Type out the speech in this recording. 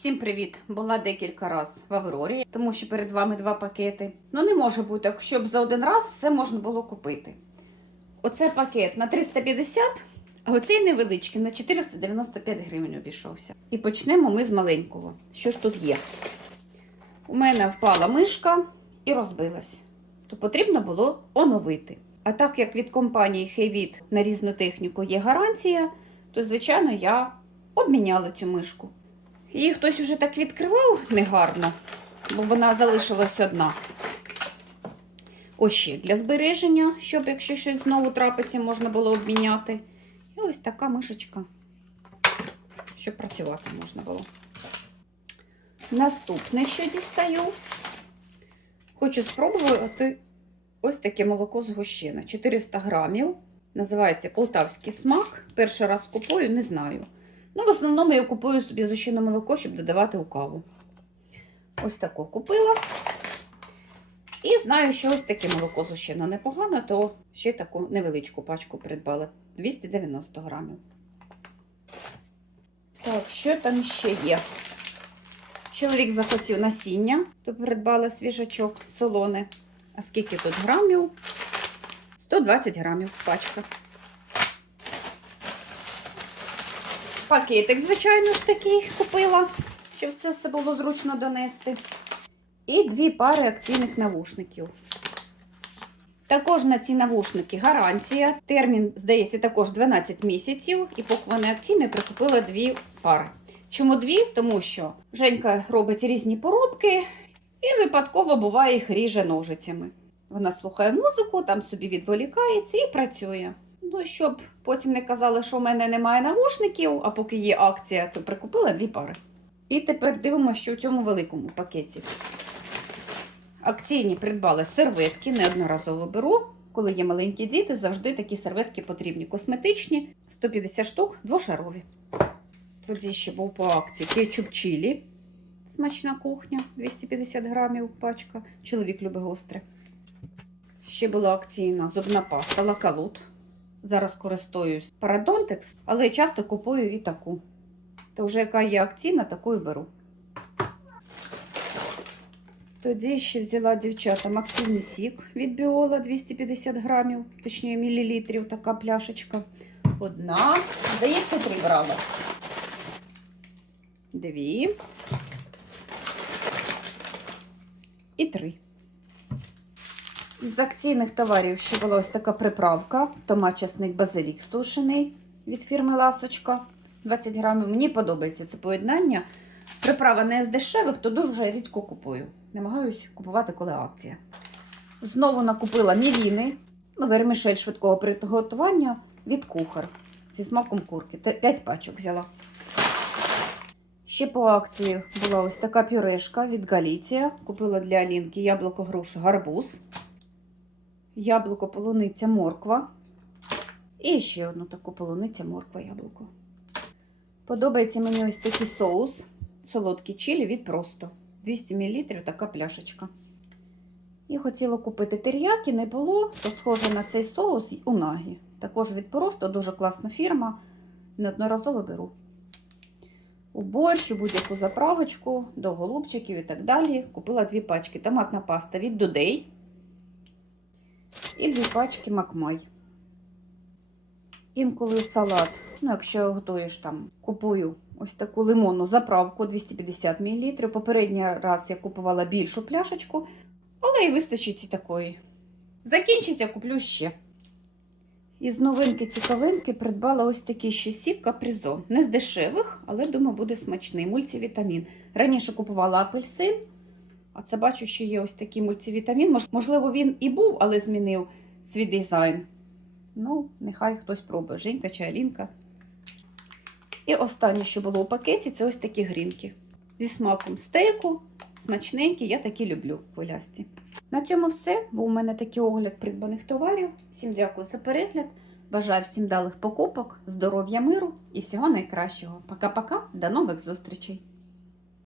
Всім привіт! Була декілька разів в Аврорі, тому що перед вами два пакети. Ну не може бути так, щоб за один раз все можна було купити. Оце пакет на 350, а оцей невеличкий на 495 гривень обійшовся. І почнемо ми з маленького. Що ж тут є? У мене впала мишка і розбилась. То потрібно було оновити. А так як від компанії Heyvit на різну техніку є гарантія, то звичайно я обміняла цю мишку. Її хтось уже так відкривав негарно, бо вона залишилась одна. Ось ще для збереження, щоб якщо щось знову трапиться, можна було обміняти. І ось така мишечка, щоб працювати можна було. Наступне, що дістаю, хочу спробувати ось таке молоко згущене. 400 грамів. Називається полтавський смак. Перший раз купую, не знаю. Ну, в основному я купую собі зущене молоко, щоб додавати у каву. Ось таку купила. І знаю, що ось таке молоко зущено непогано, то ще таку невеличку пачку придбала. 290 грамів. Так, що там ще є? Чоловік захотів насіння, то придбала свіжачок солоне. А скільки тут грамів? 120 грамів пачка. Пакетик, звичайно ж такий купила, щоб це все було зручно донести. І дві пари акційних навушників. Також на ці навушники гарантія. Термін, здається, також 12 місяців. І поки вони акційні, прикупила дві пари. Чому дві? Тому що Женька робить різні поробки і випадково буває їх ріже ножицями. Вона слухає музику, там собі відволікається і працює. Ну, щоб потім не казали, що в мене немає навушників, а поки є акція, то прикупила дві пари. І тепер дивимося, що у цьому великому пакеті. Акційні придбали серветки, неодноразово беру. Коли є маленькі діти, завжди такі серветки потрібні. Косметичні, 150 штук, двошарові. Тоді ще був по акції кетчуп чилі. Смачна кухня, 250 грамів пачка. Чоловік любить гостре. Ще була акційна зубна паста лакалут. Зараз користуюсь Парадонтекс, але часто купую і таку. То вже яка є акційна, таку і беру. Тоді ще взяла дівчатам акційний сік від Біола 250 грамів, точніше мілілітрів, така пляшечка. Одна, здається, три брала. Дві. І три. З акційних товарів ще була ось така приправка. Томат, часник, базилік сушений від фірми Ласочка. 20 грамів. Мені подобається це поєднання. Приправа не з дешевих, то дуже рідко купую. Намагаюсь купувати, коли акція. Знову накупила мівіни, ну, вермішель швидкого приготування від кухар зі смаком курки. 5 пачок взяла. Ще по акції була ось така пюрешка від Галіція. Купила для Алінки яблуко, грушу, гарбуз. Яблуко, полуниця, морква. І ще одну таку полуниця, морква, яблуко. Подобається мені ось такий соус. Солодкий чилі від просто. 200 мл така пляшечка. І хотіла купити тер'які, не було, то схоже на цей соус у нагі. Також від просто дуже класна фірма. Неодноразово беру. У борщ, будь-яку заправочку, до голубчиків і так далі. Купила дві пачки. Томатна паста від Дудей. І дві пачки макмай. Інколи салат. Ну, якщо готуєш там, купую ось таку лимонну заправку 250 мл. Попередній раз я купувала більшу пляшечку, але і вистачить і такої. Закінчиться, куплю ще. Із новинки цікавинки придбала ось такий ще сік капризо. Не з дешевих, але думаю, буде смачний. Мультивітамін. Раніше купувала апельсин, а це бачу, що є ось такий мультивітамін. Можливо, він і був, але змінив свій дизайн. Ну, нехай хтось пробує. Женька чи Алінка. І останнє, що було у пакеті, це ось такі грінки. Зі смаком стейку, смачненькі, я такі люблю хвилясті. На цьому все. Був у мене такий огляд придбаних товарів. Всім дякую за перегляд. Бажаю всім далих покупок, здоров'я, миру і всього найкращого. Пока-пока, до нових зустрічей!